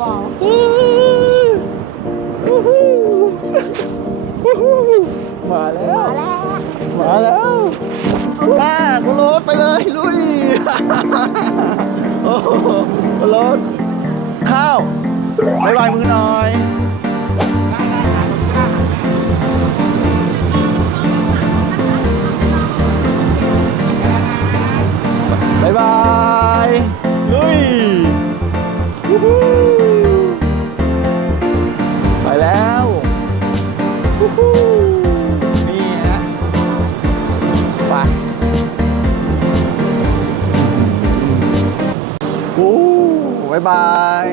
มาแล้ว มาแล้วมาคุณรถไปเลยลุย โอ้โหคุณรถข้าวบายบายมือหน่อยบายบาย อ้บายบาย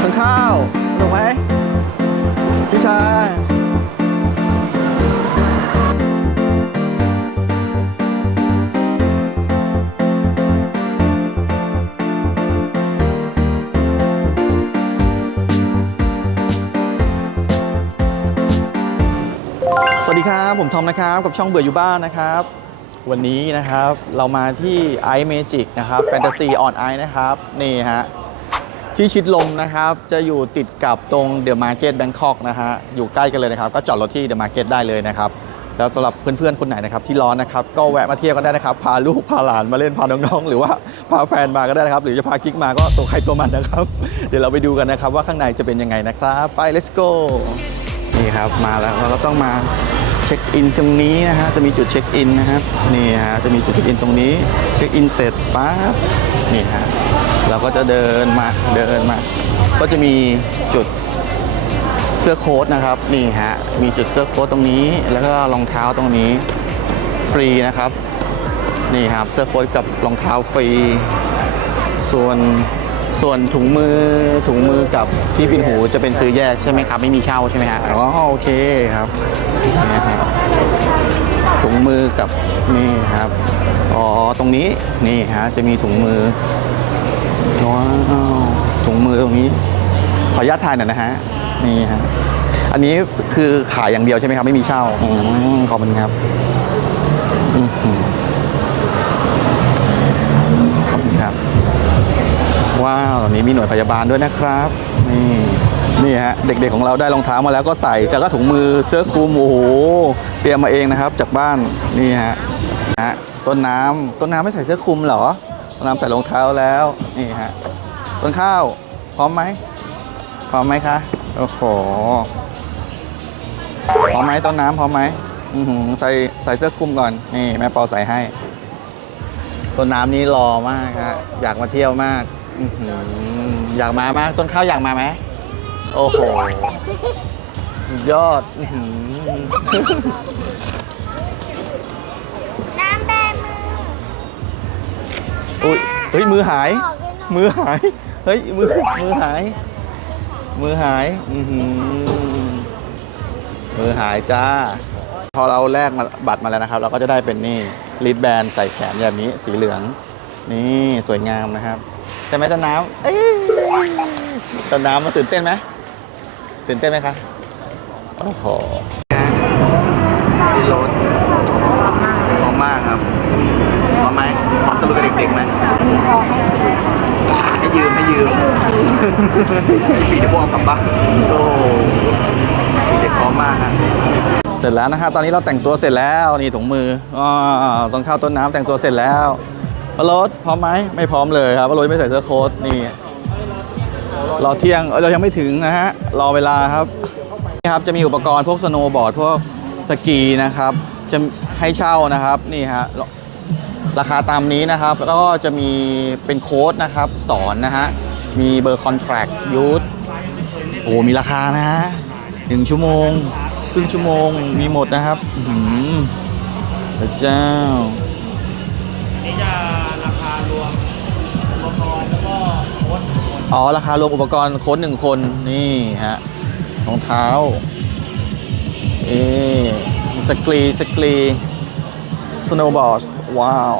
ทานข้าวถูกไหมพี่ชาย สวัสดีครับ ผมทอมนะครับ กับช่องเบื่ออยู่บ้านนะครับ วันนี้นะครับเรามาที่ i Magic นะครับ Fantasy on Ice นะครับ นี่ฮะ ที่ชิดลมนะครับ จะอยู่ติดกับตรง The Market Bangkok นะฮะ อยู่ใกล้กันเลยนะครับ ก็จอดรถที่ The Market ได้เลยนะครับ แล้วสำหรับเพื่อนๆ คนไหนนะครับ ที่ร้อนนะครับ ก็แวะมาเที่ยวกันได้นะครับ พาลูกพาหลานมาเล่นพาน้องๆ หรือว่าพาแฟนมาก็ได้นะครับ หรือจะพากิ๊กมาก็ตัวใครตัวมันนะครับ เดี๋ยวเราไปดูกันนะครับว่าข้างในจะเป็นยังไงนะครับ ไป let's go นี่ครับมาแล้วเราก็ต้องมาเช็คอินตรงนี้นะฮะจะมีจุดเช็คอินนะครับนี่ฮะจะมีจุดเช็คอินตรงนี้เช็คอินเสร็จปั๊บนี่ฮะเราก็จะเดินมาเดินมา ก็จะมีจุดเสื้อโค้ทนะครับนี่ฮะมีจุดเสื้อโค้ทตรงนี้ แล้วก็รองเท้าตรงนี้ฟรีนะครับนี่ครับเสื้อโค้ทกับรองเท้าฟรี ส่วน ส่วนถุงมือถุงมือกับที่ปินหูจะเป็นซื้อแยกใช่ไหมครับ ไม่มีเช่าใช่ไหมฮะอ๋อโอเคครับนี่ครับถุงมือกับนี่ครับอ๋อตรงนี้นี่ฮะจะมีถุงมือว้าวถุงมือตรงนี้ ขออนุญาตถ่ายหน่อยนะฮะนี่ฮะอันนี้คือขายอย่างเดียวใช่ไหมครับ ไม่มีเช่าอขอบคุณครับ ว้าวตอนนี้มีหน่วยพยาบาลด้วยนะครับ นี่นี่ฮะเด็กๆของเราได้รองเท้ามาแล้วก็ใส่จากก็ถุงมือเสื้อคลุมโอ้โหเตรียมมาเองนะครับ จากบ้านนี่ฮะฮะต้นน้ำต้นน้ำไม่ใส่เสื้อคลุมเหรอต้นน้ำใส่รองเท้าแล้วนี่ฮะต้นข้าวพร้อมไหมพร้อมไหมคะโอ้โหพร้อมไหมต้นน้ำพร้อมไหมอือหือใส่ใส่เสื้อคลุมก่อนนี่แม่ปอใส่ให้ ต้นน้ำนี้รอมากฮะอยากมาเที่ยวมาก อื้อหืออยากมามากต้นข้าวอยากมาไหมโอ้โหสุดยอดอื้อหือน้ำแบมืออุ้ยเฮ้ยมือหาย มือหายเฮ้ยมือมือหาย มือหายอื้อหือมือหายจ้า พอเราแลกมาบัตรมาแล้วนะครับ เราก็จะได้เป็นนี่ลิดแบนใส่แขนแบบนี้สีเหลือง นี่สวยงามนะครับ ใช่ไหมต้นน้ำเอ้ยต้นน้ำมาตื่นเต้นไหมตื่นเต้นไหมคะโอ้โหที่รถพร้อมมากครับพร้อมไหมพร้อมตะลุยกับเด็กๆไหมให้ยืมให้ยืมปีจะพวกเอากลับบ้านโอ้เด็กพร้อมมากฮะเสร็จแล้วนะฮะตอนนี้เราแต่งตัวเสร็จแล้วนี่ถุงมืออ๋อต้องเข้าต้นน้ำแต่งตัวเสร็จแล้ว วรถพร้อมไหมไม่พร้อมเลยครับวรถไม่ใส่เสื้อโค้ทนี่รอเที่ยงเรายังไม่ถึงนะฮะรอเวลาครับนี่ครับจะมีอุปกรณ์พวกสโนว์บอร์ดพวกสกีนะครับ จะให้เช่านะครับนี่ฮะราคาตามนี้นะครับ แล้วก็จะมีเป็นโค้ดนะครับสอนนะฮะมีเบอร์คอนแทรคยูทโอ้มีราคานะฮะหนึ่งชั่วโมงครึ่งชั่วโมงมีหมดนะครับ อื้ออพระเจ้า อ๋อ ราคารวมอุปกรณ์โค้ดหนึ่งคนนี่ฮะรองเท้าเอสกรีสกรีสโนว์บอร์ดว้าว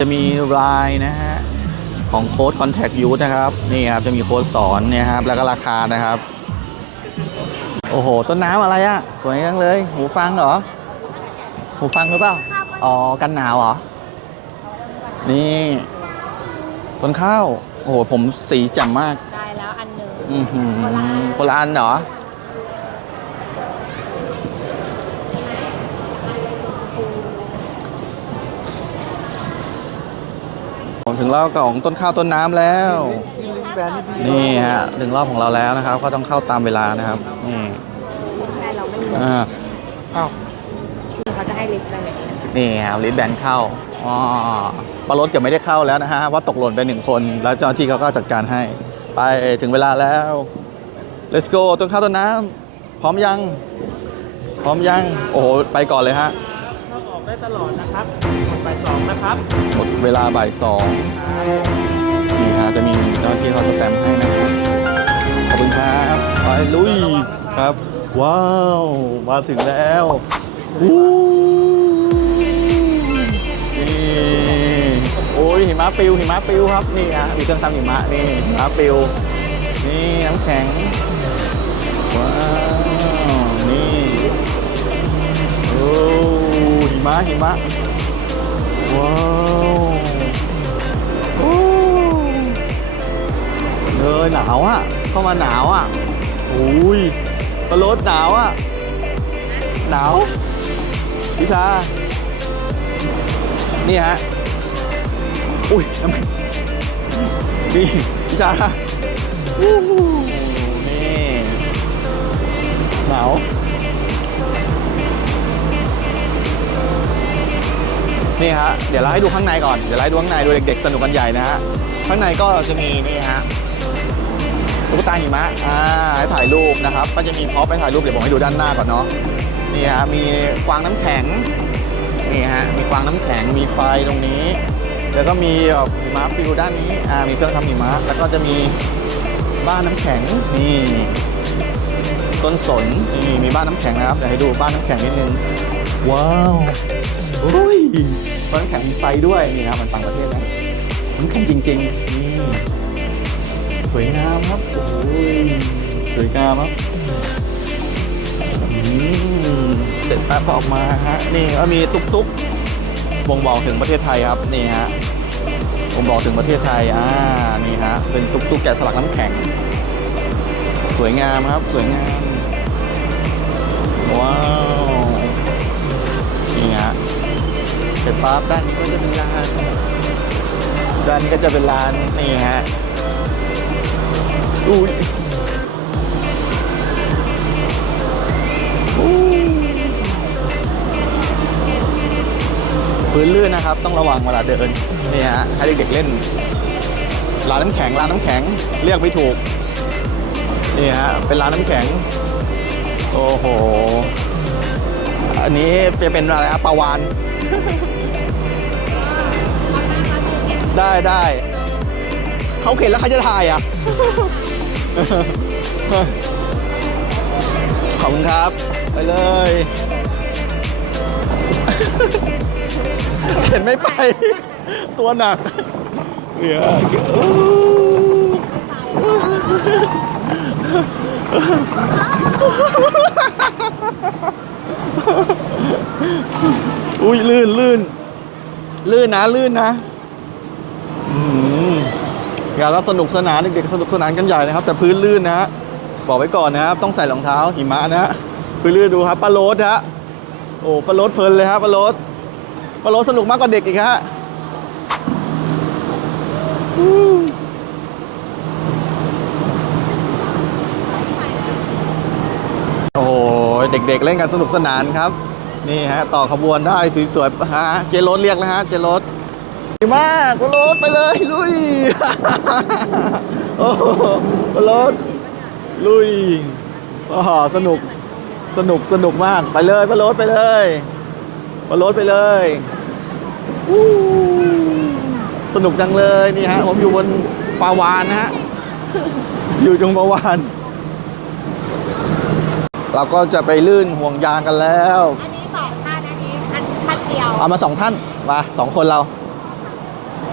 จะมีลายนะฮะ ของโค้ด Contact Youth นะครับ นี่ครับ จะมีโค้ดสอนเนี่ยครับ แล้วก็ราคานะครับ โอ้โห ต้นน้ำอะไรอะสวยจังเลย หูฟังเหรอ หูฟังหรือเปล่า อ๋อ กันหนาวเหรอ นี่ ต้นข้าว โอ้โหผมสีแจ่มมาก ได้แล้วอันหนึ่งอือหือคนละอันเหรอ ถึงรอบของต้นข้าวต้นน้ำแล้ว นี่ฮะ ถึงรอบของเราแล้วนะครับ ก็ต้องเข้าตามเวลานะครับ นี่แต่เราไม่มีอ่าอ้าวเขาจะให้ลิสต์ไปไหนนี่ครับลิสแบนเข้าอ๋อ ปลารถเกือบไม่ได้เข้าแล้วนะฮะว่าะตกหล่นไปหนึ่งคน แล้วเจ้าหน้าที่เขาก็จัดการให้ ไปถึงเวลาแล้ว let's go ต้นข้าวต้นน้ำพร้อมยัง พร้อมยัง โอ้โห ไปก่อนเลยฮะเข้าออกได้ตลอดนะครับหมดไปสองนะครับหมดเวลาบ่ายสองนี่ฮะจะมีเจ้าหน้าที่เขาสแตมป์ให้นะครับขอบคุณครับไปลุยครับ ว้าว มาถึงแล้วอู้ ยหิมะปิวหิมะปิวครับนี่ฮะมีเครื่องทำหิมะนี่หิมะปิวนี่น้ำแข็งว้าวนี่โอ้หิมะหิมะว้าวโอ้เออหนาวอะเข้ามาหนาวอะโอ้ยกระรถหนาวอะหนาวพิชานี่ฮะ อุ้ยทำไมนี่พิชาวู้ฮู้นี่หนาวนี่ฮะเดี๋ยวเราให้ดูข้างในก่อนเดี๋ยวเราให้ดูข้างในดูเด็กๆสนุกกันใหญ่นะฮะข้างในก็จะมีนี่ฮะตุ๊กตาหิมะอ่าให้ถ่ายรูปนะครับ ก็จะมีพร็อพให้ถ่ายรูปเดี๋ยวผมให้ดูด้านหน้าก่อนเนาะนี่ฮะมีกวางน้ำแข็งนี่ฮะมีกวางน้ำแข็งมีไฟตรงนี้ แล้วก็มีแบบหิมะปิวด้านนี้อ่ามีเครื่องทำหิมะแล้วก็จะมีบ้านน้ำแข็งนี่ต้นสนนี่มีบ้านน้ำแข็งนะครับเดี๋ยวให้ดูบ้านน้ำแข็งนิดนึงว้าวโอ้ยบ้านน้ำแข็งมีไฟด้วยนี่ครับมันต่างประเทศนะน้ำแข็งจริงๆนี่สวยงามครับโอ้ยสวยงามครับอืมเสร็จปั๊บก็ออกมาฮะนี่ก็มีตุ๊กตุ๊ก บ่งบอกถึงประเทศไทยครับนี่ฮะบ่งบอกถึงประเทศไทย อ่า นี่ฮะ เป็นตุ๊กตุ๊กแกะสลักน้ำแข็ง สวยงามครับ สวยงาม ว้าว นี่ฮะเสร็จปั๊บด้านนี้ก็จะเป็นร้าน ด้านนี้ก็จะเป็นร้าน นี่ฮะ อุ้ยอู้ พื้นลื่นนะครับ ต้องระวังเวลาเดินนี่ฮะให้เด็กๆเล่นร้านน้ำแข็งร้านน้ำแข็งเรียกไม่ถูกนี่ฮะเป็นร้านน้ำแข็ง โอ้โหอันนี้จะเป็นอะไรครับปลาวานได้ได้เขาเข็นแล้วใครจะถ่ายอะขอบคุณครับ ไปเลย เข็นไม่ไป ตัวหนักเดี๋ยวอุ้ยลื่นลื่นลื่นนะลื่นนะงานแล้วสนุกสนานเด็กๆสนุกสนานกันใหญ่นะครับ แต่พื้นลื่นนะบอกไว้ก่อนนะครับต้องใส่รองเท้าหิมะนะฮะพื้นลื่นดูครับปลาโรสฮะโอ้ปลาโรสเพลินเลยครับปลาโรส ปลาโรสสนุกมากกว่าเด็กอีกฮะโอ้โห เด็กๆ เล่นกันสนุกสนานครับ นี่ฮะ ต่อขบวนได้สวยๆฮะเจรถเรียกแล้วฮะ เจรถดีมากบอลรถไปเลยลุย โอ้โหบอลรถลุยโอ้สนุกสนุกสนุกมากไปเลยบอลรถไปเลยบอลรถไปเลย สนุกจังเลยนี่ฮะผมอยู่บนปลาวานนะฮะ อยู่ตรงปลาวาน เราก็จะไปลื่นห่วงยางกันแล้ว อันนี้สองท่านอันนี้ท่านท่านเดียวเอามาสองท่าน มาสองคนเรา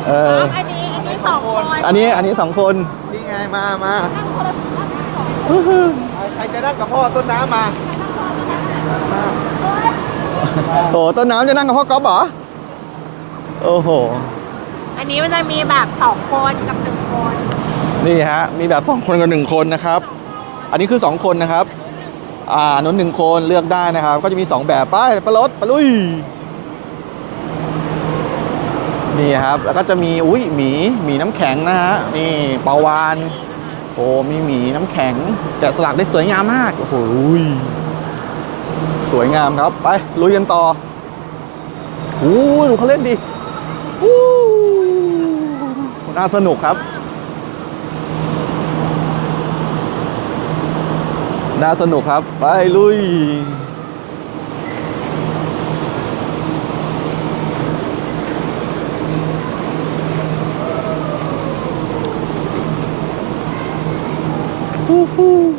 เออ อันนี้อันนี้สองคนอันนี้อันนี้สองคนนี่ไงมามาใครจะนั่งกับพ่อต้นน้ำมาโถต้นน้ำจะนั่งกับพ่อก๊อฟเหรอ โอ้โห อันนี้มันจะมีแบบสองคนกับหนึ่งคนนี่ฮะ มีแบบสองคนกับหนึ่งคนนะครับ อันนี้คือสองคนนะครับ อ่าอันนู้นหนึ่งคนเลือกได้นะครับ ก็จะมีสองแบบไปปลารถปลาลุย นี่ครับ แล้วก็จะมี อุ้ยหมี หมีน้ำแข็งนะฮะ นี่ปลาวาน โอ้มีหมีน้ำแข็ง แกะสลักได้สวยงามมาก โอ้โหอุ้ยสวยงามครับ ไป ลุยกันต่อโอ้ยดูเขาเล่นดิอู้ น่าสนุกครับ น่าสนุกครับ ไปลุยฮู้ฮู้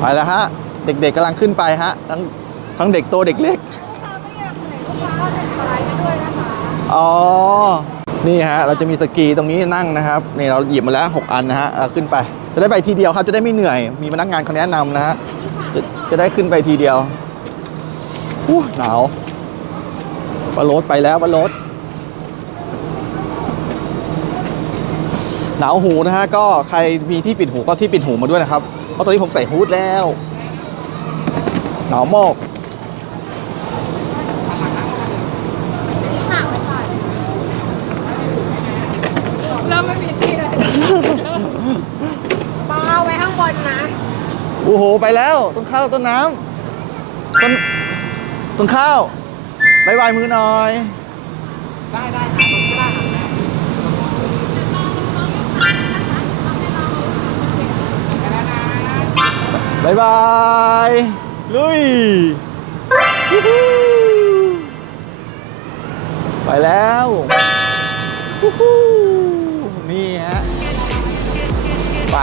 ไปแล้วฮะ เด็กๆกำลังขึ้นไปฮะ ทั้งทั้งเด็กโตเด็กเล็กอ๋อ นี่ฮะ เราจะมีสกีตรงนี้นั่งนะครับนี่เราหยิบมาแล้ว 6 อันนะฮะเอาขึ้นไป จะได้ไปทีเดียวครับ จะได้ไม่เหนื่อย มีพนักงานเขาแนะนำนะฮะ จะจะได้ขึ้นไปทีเดียวอู้หนาวปลาโรดไปแล้วปลาโรดหนาวหูนะฮะ ก็ใครมีที่ปิดหูก็ที่ปิดหูมาด้วยนะครับ เพราะตอนนี้ผมใส่ฮูดแล้วหนาวมากเริ่มไม่มีที่เลยปาไว้ข้างบนนะ โอ้โห ไปแล้ว ต้นข้าวต้นน้ำต้นต้นข้าวบายบายมือหน่อย ได้ได้ค่ะตรงนี้ได้ บายบาย ลุย ไปแล้วนี่ฮะ ไป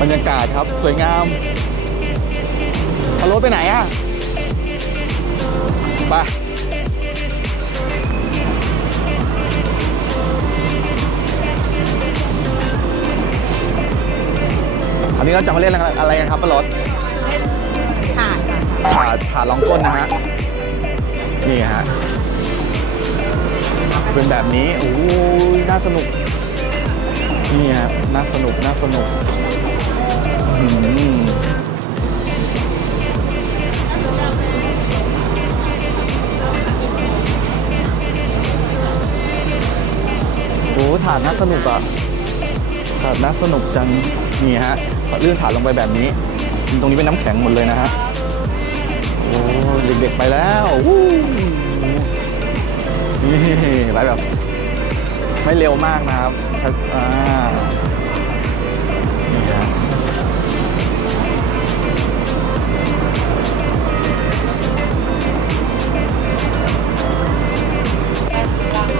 บรรยากาศครับ สวยงามเอารถไปไหนอะ ไป อันนี้เราจะมาเล่นอะไรอะไรกันครับป้ารถขาดขาขาลองก้นนะฮะ นี่ฮะ เป็นแบบนี้ โอ้ยน่าสนุก นี่ฮะ น่าสนุก น่าสนุกอื้อหือโอ้ถาดน่าสนุกอะถาดน่าสนุกจัง นี่ฮะ ลื่นถาดลงไปแบบนี้ ตรงนี้เป็นน้ำแข็งหมดเลยนะฮะโอ้เด็กๆไปแล้วนี่ไปแบบ ไม่เร็วมากนะครับอ่า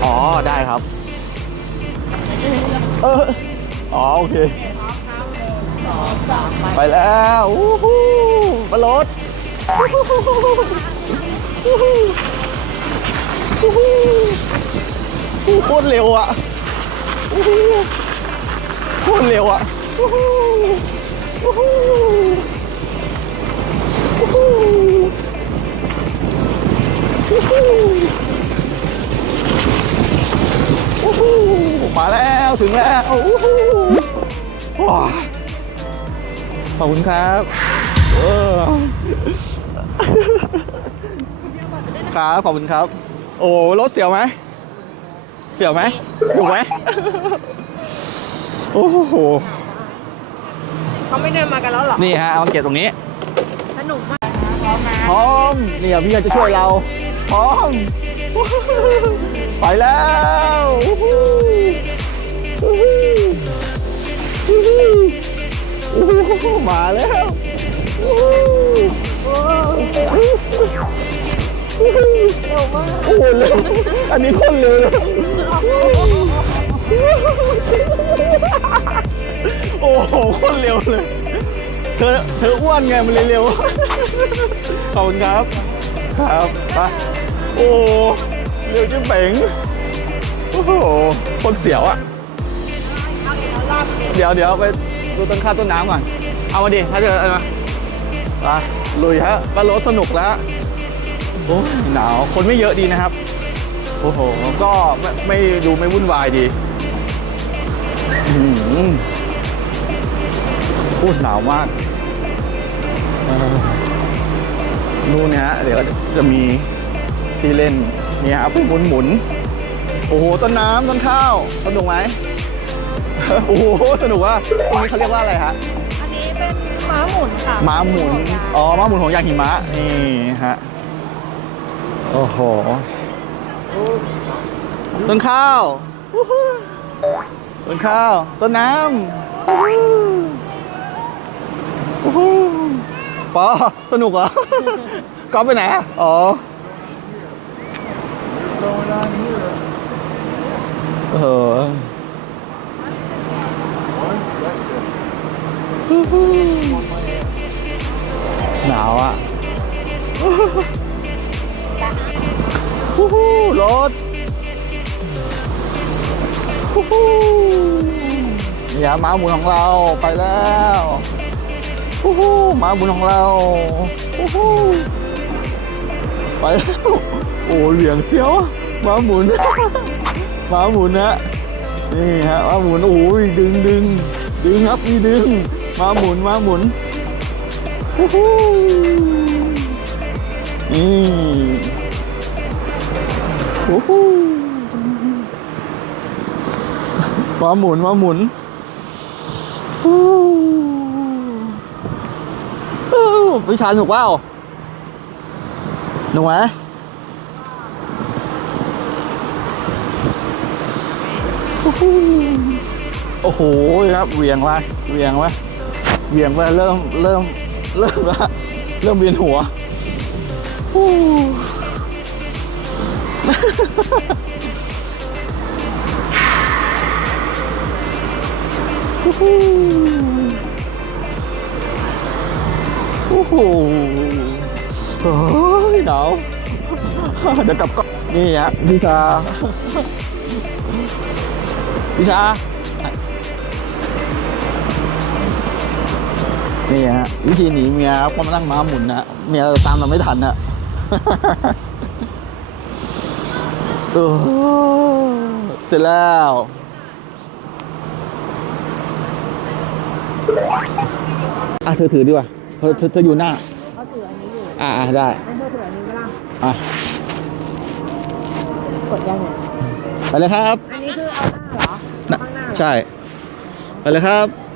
อ๋อ ได้ครับ เออ อ๋อ โอเค ไปแล้วอู้หูบอลรถอู้หูอู้หูอู้หูอู้โคตรเร็วอะอู้หูโคตรเร็วอะอู้หูอู้หูอู้หูอู้ฮู้มาแล้ว ถึงแล้วอู้หูว้า ขอบคุณครับเออครับขอบคุณครับ โอ้รถเสียวไหม เสียวไหมถูกไหมโอ้โหเขาไม่เดินมากันแล้วเหรอ นี่ฮะเอามาเก็บตรงนี้สนุกมากพร้อมนี่อะพี่จะช่วยเราพร้อมไปแล้ว มาแล้วอู้หูโอ้โหเร็วอันนี้คนเร็วโอ้โหโคนเร็วเลย เธอเธออ้วนไงมันเลยเร็วขอบคุณครับ ครับไปโอ้เร็วจิ้มเป๋งโอ้โหคนเสียวอะ เดี๋ยวเดี๋ยวไปดูต้นข้าวต้นน้ำก่อน เอามาดิถ้าเจอเอามาไปลุยฮะปลารถสนุกแล้วโอ้ยหนาวคนไม่เยอะดีนะครับ โอ้โห ก็ไม่ไม่ดูไม่วุ่นวายดีอื้อหือพูดหนาวมากเออนู่นเนี่ยฮะเดี๋ยวจะมีที่เล่นเนี่ยครับหมุนหมุนๆโอ้โหต้นน้ำต้นข้าวสนุกไหมโอ้โหสนุกว่าตรงนี้เขาเรียกว่าอะไรฮะอันนี้เป็น ม้าหมุนค่ะม้าหมุน อ๋อ ม้าหมุนของยางหิมะ นี่ฮะ โอ้โห ต้นข้าววู้ฮู้ต้นข้าว ต้นน้ำวู้ฮู้วู้ฮู้ปอสนุกเหรอ ก๊อฟไปไหนอะอ๋อเออวู้ฮู้ หนาวอะวู้ฮู้รถฮู้ฮู้นี่ฮะม้าหมุนของเราไปแล้วฮู้ฮู้ม้าหมุนของเราฮู้ฮู้ไปแล้วโอ้เหลียงเสียวม้าหมุนม้าหมุนนะนี่ฮะม้าหมุนโอ้ยดึงดึงดึงครับมีดึงม้าหมุนม้าหมุน ฮู้ฮู้นี่ฮู้ฮู้มาหมุนมาหมุนวิชาหนุกเปล่าหนุกไหมโอ้โหครับเวียงวะเวียงวะเวียงไปเริ่มเริ่ม เริ่มละเริ่มเวียนหัวฮู้โอ้โหโอ้โหเฮ้ยหนาวเดี๋ยวกลับก็นี่ฮะพิชาพิชา นี่ฮะวิธีหนีเมียครับก็มานั่งม้าหมุนนะเมียตามเราไม่ทันนะโอ้โหเสร็จแล้วอะเธอถือดีกว่าเธอเธอเธออยู่หน้าเขาถืออันนี้อยู่อ่าได้ไม่เธอถืออันนี้ไม่ล่ะอะกดยังไงไปเลยครับ อันนี้คือเอาหน้าเหรอนะข้างหน้าเหรอใช่ ไปเลยครับ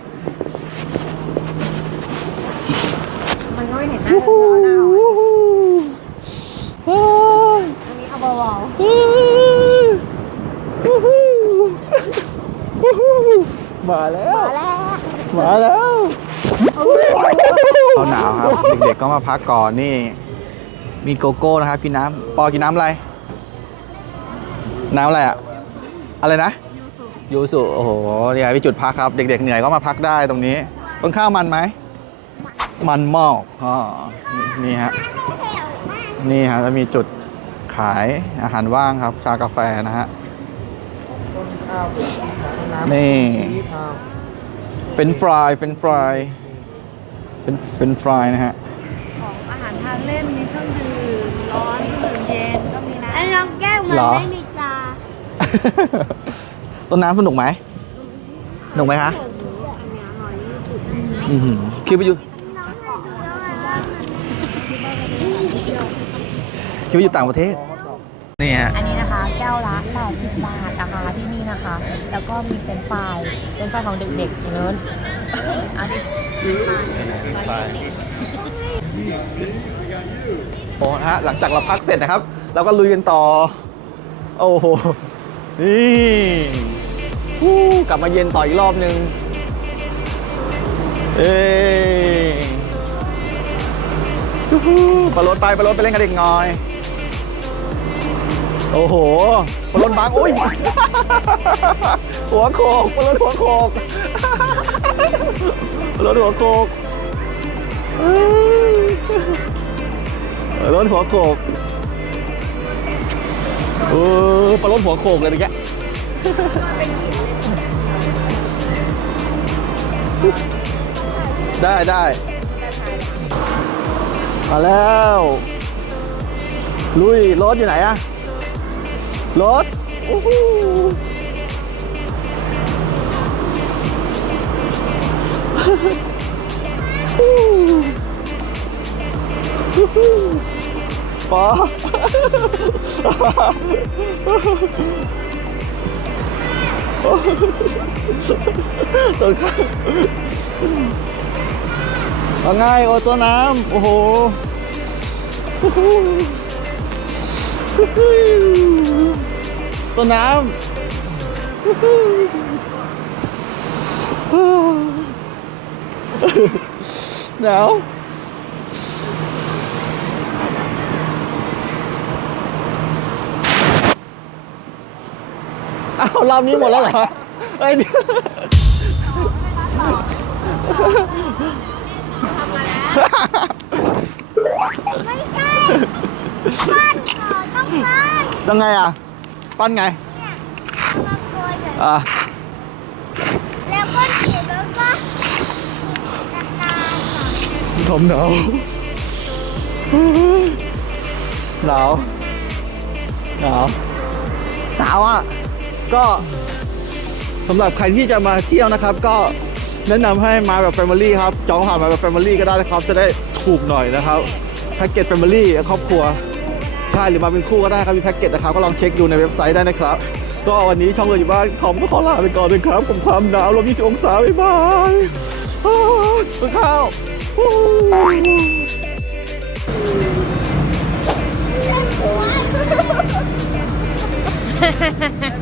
มันก็ไม่เห็นหน้าเลยเอาหน้าเอาโอ้ยอันนี้เอาเบาโอ้ยโอ้โหโอ้โหมาแล้ว ๆมาแล้วมาแล้วเอาหนาวครับ เด็กๆก็มาพักก่อนนี่ มีโกโก้นะครับ กินน้ำปอกินน้ำอะไร น้ำอะไรอะอะไรนะ ยูสุโอ้โหเนี่ยมีจุดพักครับ เด็ก ๆ เหนื่อยก็มาพักได้ตรงนี้ต้นข้าวมันไหม มันมอกอ๋อนี่ฮะ นี่ฮะจะมีจุดขายอาหารว่างครับชากาแฟนะฮะข้าวน้ำนี่ชีสข้าวเป็นฟราย เป็นฟราย เป็นเป็นฟรายนะฮะ ของอาหารทานเล่นมีเครื่องดื่มร้อนเครื่องดื่มเย็นก็มีนะไอ้น้องแก้วมันเหรอไม่มีตา ต้นน้ำสนุกไหมสนุกไหมคะอือหือคิดไปอยู่ น้องดูแล้วมัน คิดว่าอยู่ต่างประเทศนี่ฮะ อันนี้นะคะแก้วละ80บาทนะคะที่นี่นะคะ แล้วก็มีเป็นไฟรายเป็นไฟรายของเด็กๆอย่างนั้นอันนี้โอ้นะฮะหลังจากเราพักเสร็จนะครับ เราก็ลุยกันต่อ โอ้โห นี่ฮู้กลับมาเย็นต่ออีกรอบนึง เอ้ยฮู้ฮู้ปลารถไปปลารถไปเล่นกับเด็กหน่อย โอ้โหปลารถบังอุ้ย หัวโขกปลารถหัวโขกรถหัวโกกเอ้ยรถหัวโกกเออปลารถหัวโขกเลยตะแกได้ได้มาแล้ว ลุยรถอยู่ไหนอะ รถโอ้โหปอต้นข้าวเอาไงโอตัวน้ำ โอ้โห ต้นน้ำหนาวอ้าวรอบนี้หมดแล้วเหรอเอ้ยเดี๋ยวไม่ใช่ปั้นก่อนต้องปั้นต้องไงอะ ปั้นไงเนี่ยมาโกยแบบอะแล้วก็หนีบแล้วก็ตะกางก่อนผมหนาวหนาวหนาวหนาวอะก็สำหรับใครที่จะมาเที่ยวนะครับ ก็แนะนำให้มาแบบแฟมิลี่ครับจองผ่านมาแบบแฟมิลี่ก็ได้นะครับ จะได้ถูกหน่อยนะครับแพ็กเกจแฟมิลี่ครอบครัว ใช่หรือมาเป็นคู่ก็ได้ครับมีแพ็กเกจนะครับก็ลองเช็คดูในเว็บไซต์ได้นะครับ ก็วันนี้ช่องเราอยู่บ้านทอมก็ขอลาไปก่อนเลยครับผมความหนาวลบ20องศาบ๊ายบายอ้าวต้นข้าวอู้เ